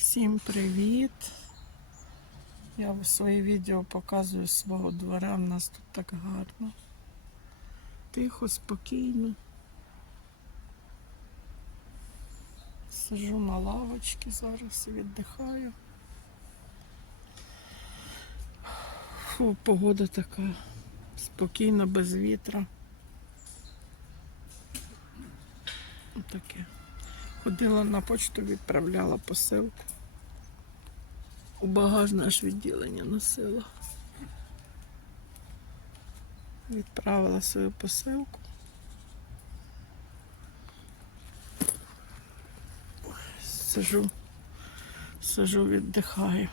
Всім привіт! Я в своє відео показую свого двора. У нас тут так гарно. Тихо, спокійно. Сижу на лавочці зараз віддихаю. Фу, погода така спокійна, без вітра. Таке. Ходила на почту, відправляла посилку. У багажне аж відділення носила. Відправила свою посилку. Сижу, сижу, віддихаю.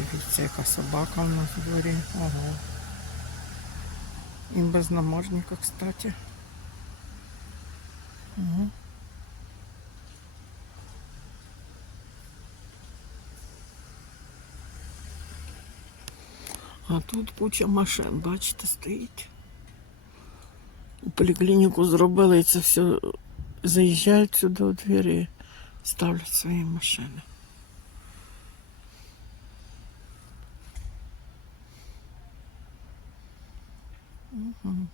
Дивіться, яка собака у нас в дворі. Ого. І без наможника, кстати. Угу. А тут куча машин, бачите, стоїть. У поліклініку зробили і це все заїжджають сюди у двері, ставлять свої машини. Mm-hmm.